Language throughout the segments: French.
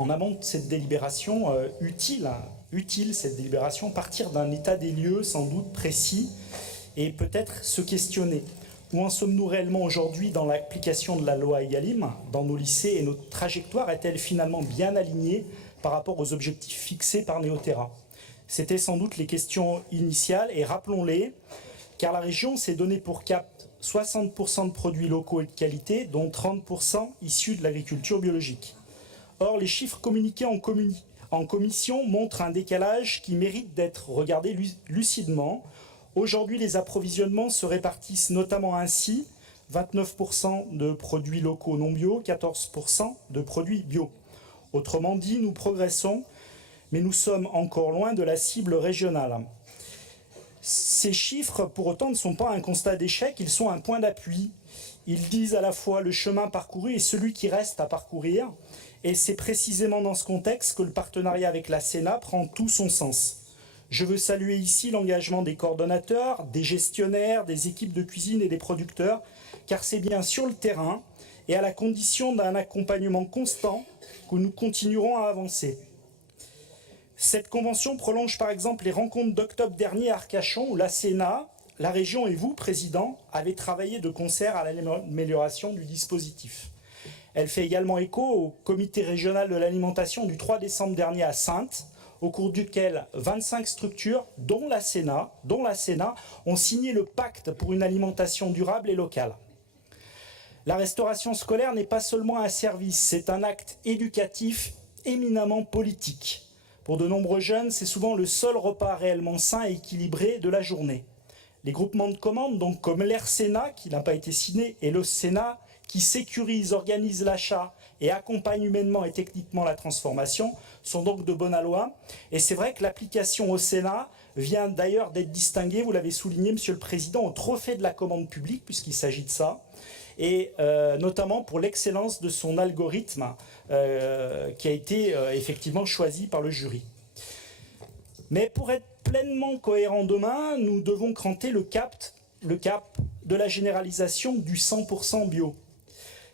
en amont de cette délibération, utile cette délibération, partir d'un état des lieux sans doute précis et peut-être se questionner. Où en sommes-nous réellement aujourd'hui dans l'application de la loi Egalim dans nos lycées, et notre trajectoire est-elle finalement bien alignée par rapport aux objectifs fixés par Néoterra? C'était sans doute les questions initiales, et rappelons-les, car la région s'est donnée pour cap 60% de produits locaux et de qualité, dont 30% issus de l'agriculture biologique. Or, les chiffres communiqués en commission montrent un décalage qui mérite d'être regardé lucidement. Aujourd'hui, les approvisionnements se répartissent notamment ainsi: 29% de produits locaux non bio, 14% de produits bio. Autrement dit, nous progressons, mais nous sommes encore loin de la cible régionale. Ces chiffres, pour autant, ne sont pas un constat d'échec, ils sont un point d'appui. Ils disent à la fois le chemin parcouru et celui qui reste à parcourir. Et c'est précisément dans ce contexte que le partenariat avec la Sénat prend tout son sens. Je veux saluer ici l'engagement des coordonnateurs, des gestionnaires, des équipes de cuisine et des producteurs, car c'est bien sur le terrain et à la condition d'un accompagnement constant que nous continuerons à avancer. Cette convention prolonge par exemple les rencontres d'octobre dernier à Arcachon, où la Sénat, la région et vous, Président, avez travaillé de concert à l'amélioration du dispositif. Elle fait également écho au comité régional de l'alimentation du 3 décembre dernier à Saintes, au cours duquel 25 structures, dont la Sénat, ont signé le pacte pour une alimentation durable et locale. La restauration scolaire n'est pas seulement un service, c'est un acte éducatif éminemment politique. Pour de nombreux jeunes, c'est souvent le seul repas réellement sain et équilibré de la journée. Les groupements de commandes, donc comme l'Air Sénat, qui n'a pas été signé, et le Sénat, qui sécurise, organise l'achat et accompagne humainement et techniquement la transformation, sont donc de bon aloi. Et c'est vrai que l'application au Sénat vient d'ailleurs d'être distinguée, vous l'avez souligné, Monsieur le Président, au trophée de la commande publique, puisqu'il s'agit de ça, et notamment pour l'excellence de son algorithme qui a été effectivement choisi par le jury. Mais pour être pleinement cohérent demain, nous devons cranter le cap de la généralisation du 100% bio.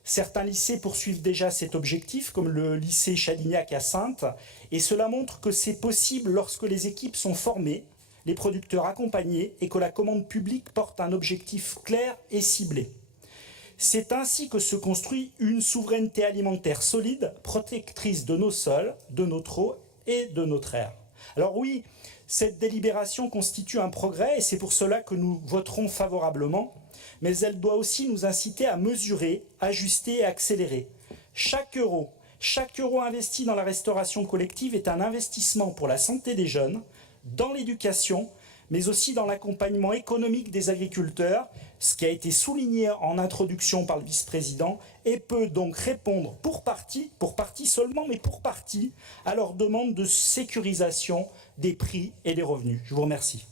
Certains lycées poursuivent déjà cet objectif, comme le lycée Chadignac à Saintes, et cela montre que c'est possible lorsque les équipes sont formées, les producteurs accompagnés, et que la commande publique porte un objectif clair et ciblé. C'est ainsi que se construit une souveraineté alimentaire solide, protectrice de nos sols, de notre eau et de notre air. Alors oui, cette délibération constitue un progrès, et c'est pour cela que nous voterons favorablement, mais elle doit aussi nous inciter à mesurer, ajuster et accélérer. Chaque euro investi dans la restauration collective est un investissement pour la santé des jeunes, dans l'éducation, mais aussi dans l'accompagnement économique des agriculteurs, ce qui a été souligné en introduction par le vice-président, et peut donc répondre pour partie seulement, mais pour partie, à leur demande de sécurisation des prix et des revenus. Je vous remercie.